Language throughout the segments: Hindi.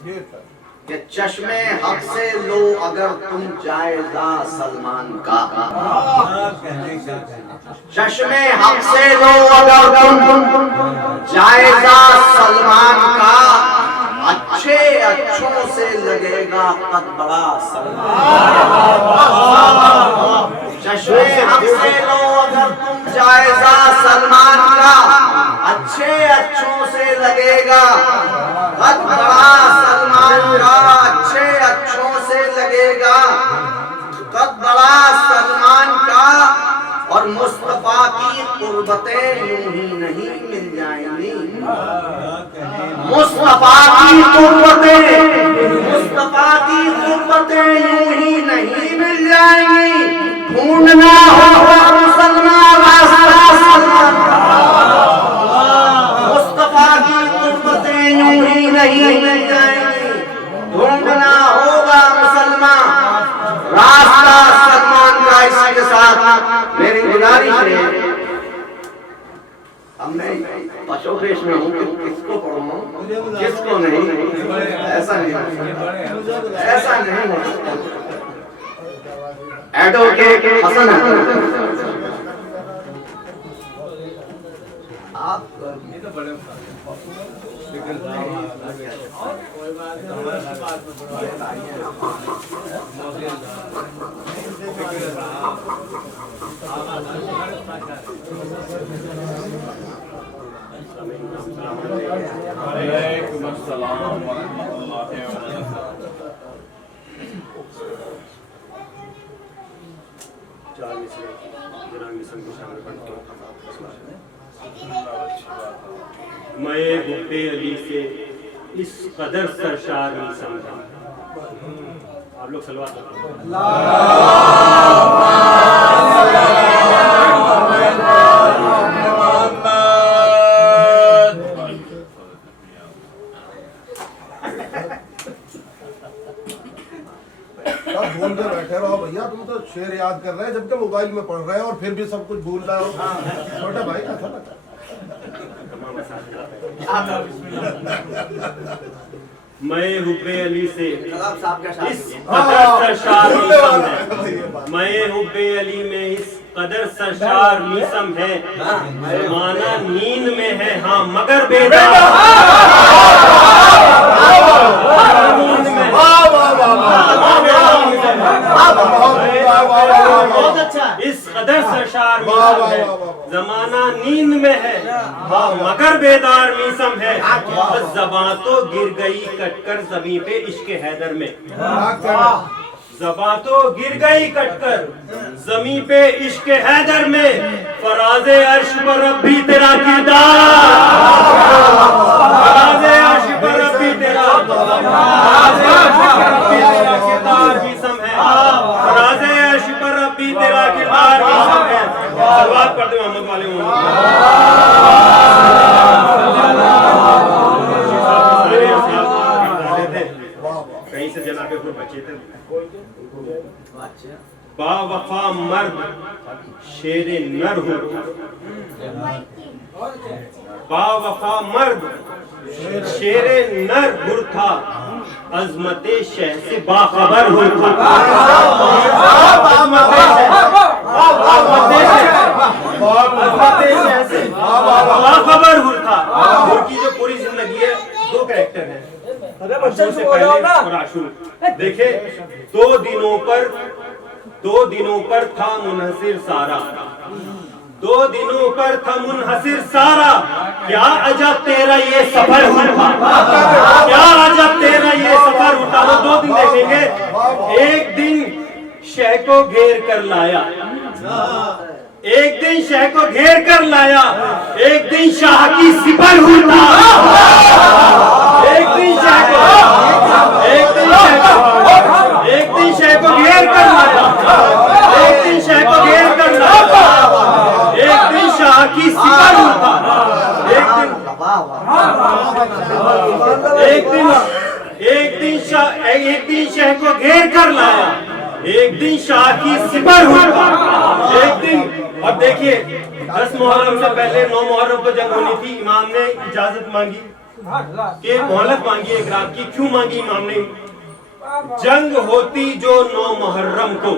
कि चश्मे हक से लो अगर तुम जायजा सलमान का, चश्मे हक से लो अगर तुम जायजा सलमान का, अच्छे अच्छों से लगेगा कद बड़ा सलमान। चश्मे हक से लो अगर तुम जायजा सलमान का, अच्छे अच्छों से लगेगा कद बड़ा सलमान का, अच्छे अच्छों से लगेगा कद बड़ा सलमान का। और मुस्तफा की कुर्बतें यूं ही नहीं मिल जाएंगी, मुस्तफा की कुर्बतें, मुस्तफा की कुर्बतें यूं ही नहीं मिल जाएंगी। ढूंढना होगा मुसलमान रास्ता सलमान का, मुस्तफा की कुर्बतें यूं ही नहीं मिल जाएंगी। ढूंढना होगा मुसलमान रास्ता सलमान का। इसी के साथ मेरी गुजारिश है, अब मैं पशोपेश में हूँ कि किसको पढ़ूं किसको नहीं, ऐसा नहीं, ऐसा नहीं हो सकता। एडवोकेट हसन आप मैं हुब्बे अली से इस कदर सरशार नहीं समझा। आप लोग सलवात भूलते बैठे रहो भैया, तुम तो शेर याद कर रहे हैं जबकि मोबाइल में पढ़ रहे हैं और फिर भी सब कुछ भूल रहे हो। छोटा भाई ऐसा लगता है। मैं हुब्बे अली से इस कदर सरशार मीसम है, मैं हुब्बे अली में इस कदर सरशार मीसम है, जमाना नींद में है हाँ मगर बेदार, इस कदर सरशार मीसम है, जमाना नींद में है हाँ मगर बेदार मीसम है। बस ज़बां तो गिर गई कटकर ज़मीं पे इश्क हैदर में, ज़बां तो गिर गई कटकर ज़मीं पे इश्क हैदर में। फराज़े अर्श पर अब भी तेरा किरदार, फराज़े अर्श पर अब भी तेरा किरदार मीसम है, फराज़े अर्श पर अब भी तेरा किरदार मीसम है। शुरुआत करते हैं मोहम्मद वाले कहीं से जनाबे को बचे थे। बावफा मर्द शेरे नर हो, बावफा मर्द शेरे नर हुर था, अजमते शह से बाखबर हुर था, बाखबर हुर था। हुर की जो पूरी जिंदगी है दो कैरेक्टर हैं, और आशूर। देखे दो दिनों पर था मुनहसिर सारा, दो दिनों पर था मुनहसिर सारा। क्या अजब तेरा ये सफर हुआ, क्या अजब तेरा ये सफर उठा। वो 2 दिन देखेंगे। एक दिन शह को घेर कर लाया, एक दिन शह को घेर कर लाया, एक दिन शाह की सिपर हुआ, एक दिन शह को घेर कर लाया, एक दिन शह को घेर कर लाया, एक दिन शाह की सिपर हुआ, एक दिन शह को घेर कर लाया, एक दिन शाह की सिपर हुआ, एक दिन। अब देखिए 10 मुहर्रम से पहले 9 मुहर्रम को जंग होनी थी, इमाम ने इजाजत मांगी, कि मोहलत मांगी एक रात की। क्यों मांगी इमाम ने? जंग होती जो 9 मुहर्रम को,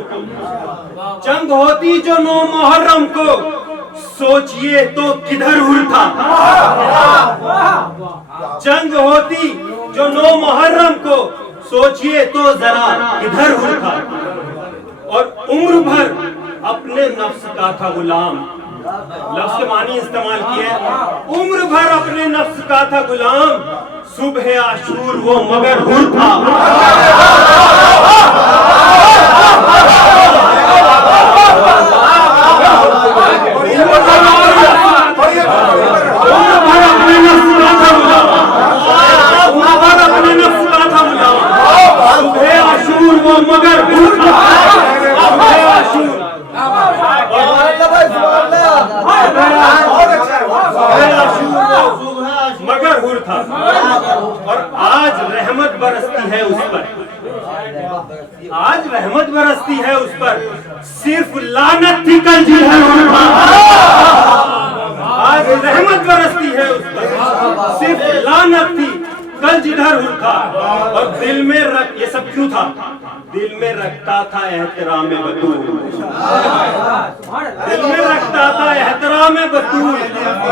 जंग होती जो 9 मुहर्रम को, सोचिए तो किधर उड़ता। जंग होती जो 9 मुहर्रम को, सोचिए तो जरा किधर उड़ता। और उम्र भर अपने नफ्स का था गुलाम, लफ्ज़ के मानी इस्तेमाल किया है। उम्र भर अपने नफ्स का था गुलाम, सुबह आशूर वो मगर हुर था। उम्र भर अपने नफ्स का था गुलाम, उम्र भर अपने नफ्स का था गुलाम, सुबह आशूर वो मगर हुर था। सुबह आशूर मगर हुर था। और आज रहमत बरसती है उस पर, आज रहमत बरसती है उस पर, सिर्फ लानत थी कल जिधर हुर था। आज रहमत बरसती है उस पर, सिर्फ लानत थी कल जिधर हुर था। और दिल में रख, ये सब क्यों था? दिल में रखता था एहतराम बतूल, दिल में रखता था एहतराम बतूल,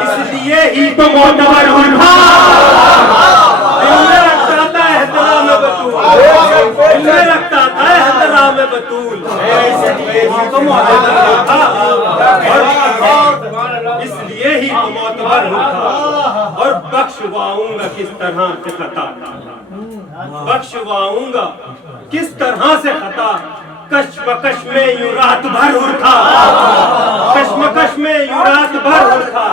इसलिए ही तो मोतबर उठा। दिल में रखता था एहतराम बतूल, दिल में रखता था एहतराम बतूल, इसलिए ही तो मोतबर उठा। और इसलिए ही तो मोतबर उठा। और बख्शवाऊंगा किस तरह से खता, बख्शवाऊंगा किस तरह से खता, कश्मकश में यूं रात भर उठा, कश्मकश में यूं रात भर उठा।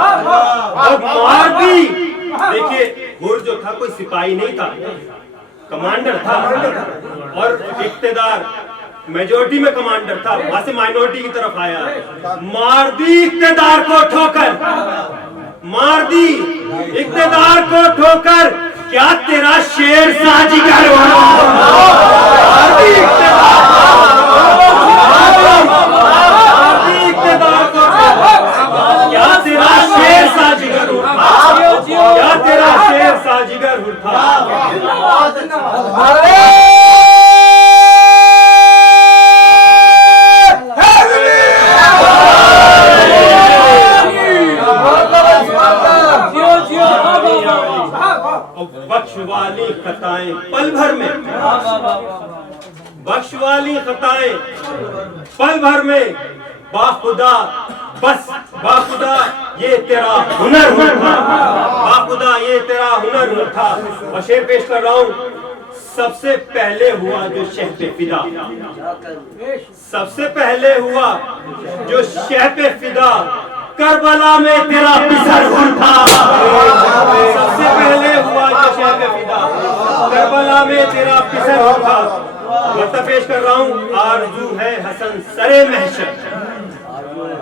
और मार भी, देखिए हुर जो था कोई सिपाही नहीं था, कमांडर था। और इक्तेदार मेजोरिटी में कमांडर था, वहां से माइनॉरिटी की तरफ आया। मार दी इक्तेदार को ठोकर, मार दी इक्तेदार को ठोकर, क्या तेरा शेर साजिगर उठा। मार दी इक्तेदार को ठोकर, क्या तेरा शेर साजिगर उठा, क्या तेरा शेर साजिगर उठा। बख्श वाली खताएं पल भर में, बख्श वाली खताएं पल भर में, बाखुदा बस बाखुदा ये तेरा हुनर था, बाखुदा ये तेरा हुनर था। और शेर पेश कर रहा हूं। सबसे पहले हुआ जो शह पे फिदा, सबसे पहले हुआ जो शह पे फिदा, करबला में तेरा पिसर हुर था। सबसे पहले हुआ जो शह पे फिदा, करबला में तेरा पिसर हुर था। मतलब पेश कर रहा हूँ। आरजू है हसन सरे महशर,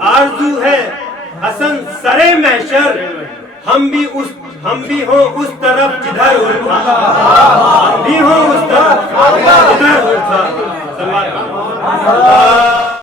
आरजू है हसन सरे महशर, हम भी हो उस तरफ जिधर हुर था, हम भी हो उस तरफ जिधर हुर था।